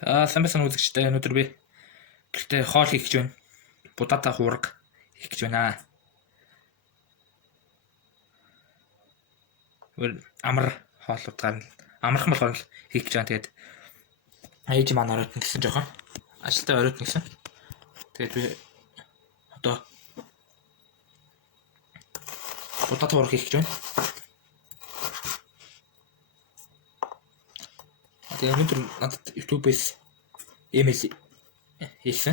Сайн байсан үзэгчтэй өнөөдөр би гэртээ хоол хийх гэж байна. Будаатай хуурга хийх гэж байна. Амар хоолуудгаар нь амархан болохоор л хийх гэж байна. Тэгээд ээж маань оройд нь гэсэн жоохон ажилдаа оройд нь гэсэн. Тэгээд би одоо будаатай хуурга хийх гэж байна. Тэгээд өнөөдөр надад YouTube-ээс email хийсэн.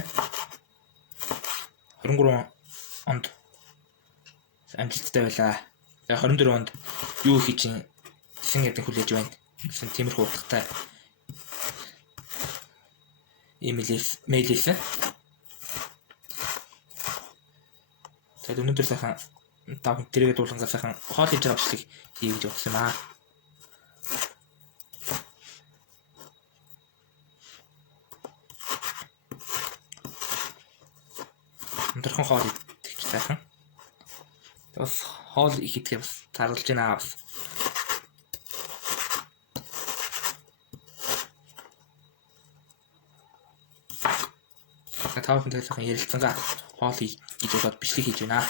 23 онд амжилттай байлаа. Тэгээ 24 онд юу хийж гэсэн гэдэг хүлээж байна. Гэсэн тиймэрхүү утгатай mail хийсэн. Тэгээд өнөөдөр сайхан тав тэрийгэ дуулангаас сайхан хоол хийж байгаа бичлэг хий гэж бодсон юм аа. Өнөрхөн хоол идэх сайхан. Бас хоол ихэдгээ бас зарлж байна бас. Тав хүн сайхан ярилцсангаа хоол хийж болоод бичлэг хийж байна.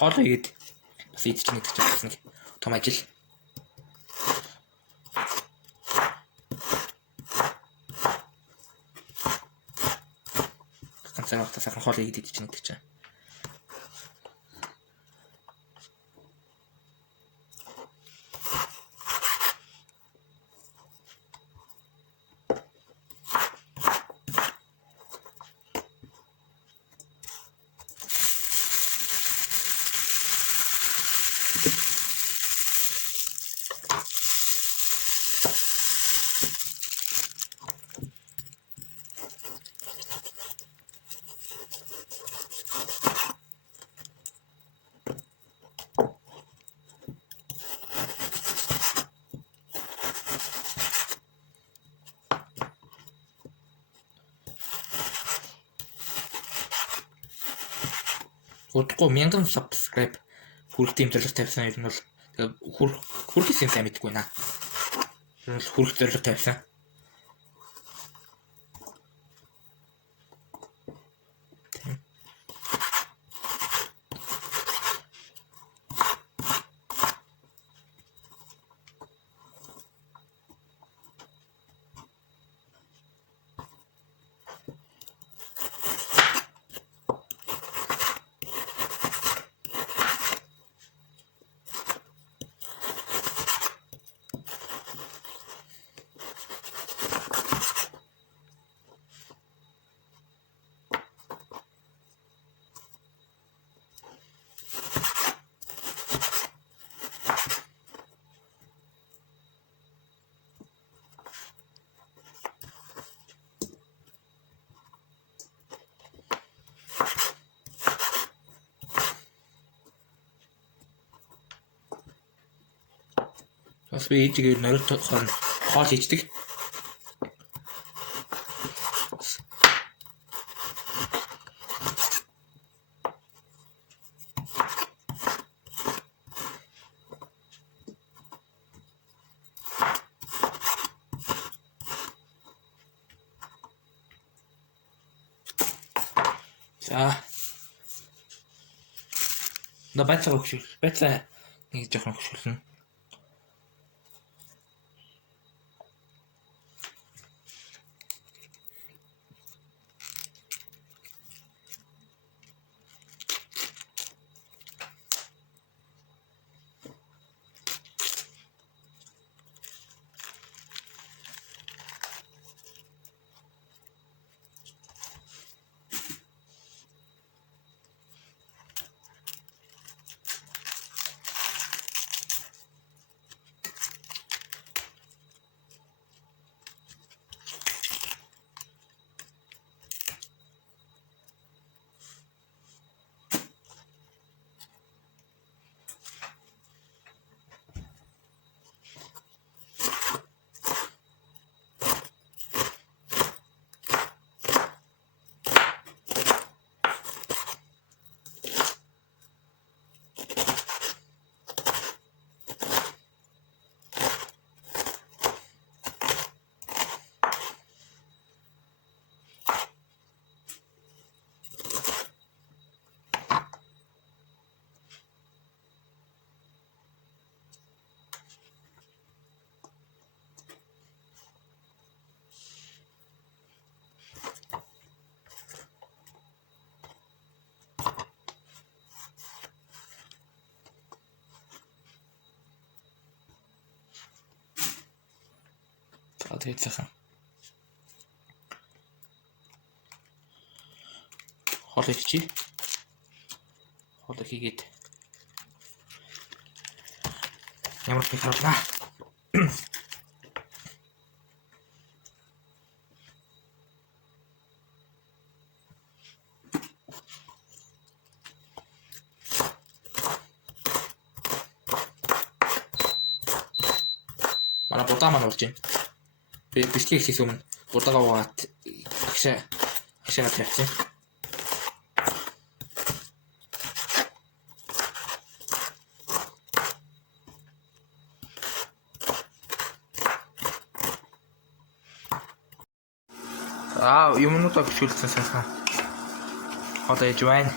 Хоол игээд бас идэж нэгдэж байсан том ажил. Ганцаар багтаа сайхан хоол игээд идэж нэгдэж байна. Удахгүй 1000 subscribe хүрэх тийм зорилго тавьсан юм бол тэгээ хүрэх юм сайн мэдгүй наа. Энэ бол хүрэх зорилго тавьсан. Бас би ээжигээр нөрөд хоол хийдэг. За. Байцаа өгшүүл. Байцаа нэг жоохон өгшүүлнэ. тэгээд сайхан. Хол хийчихье. Хол хийгээд ямар их харуулнаа. Манай будаа маань болж байна. Би бэлтгэх хийх өмнө будаага уугаад агшаад тавьчихсан. Юмнуудаа гүшүүлсэн сайхан. Одоо ээж байна.